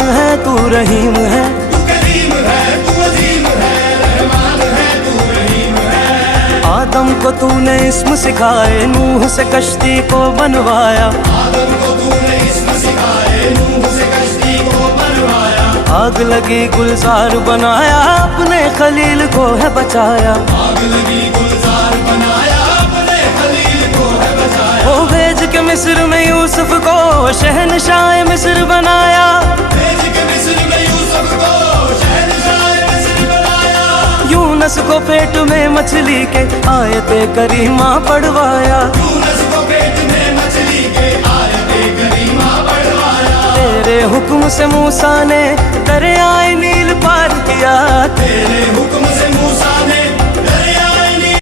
रहमान है तू रहीम है, तू करीम है, तू अजीम है, रहमान है, तू रहीम है। आदम को तूने इस्म सिखाए, नूह से कश्ती को बनवाया, आदम को तूने इस्म सिखाए, नूह से कश्ती को बनवाया। आग लगी गुलजार बनाया, अपने खलील को है बचाया। आग लगी गुलजार बनाया, अपने खलील को है बचाया। ओ भेज के मिस्र में यूसुफ को शहनशाह मिस्र बनाया, भेज के मिस्र में यूसुफ को शहंशाह मिस्र बनाया। यूनस को पेट में मछली के आयते करीमा पढ़वाया, यूनुस को पेट में मछली के आयते करीमा पढ़वाया। तेरे हुक्म से मूसा ने दरियाए नील पार किया, तेरे हुक्म से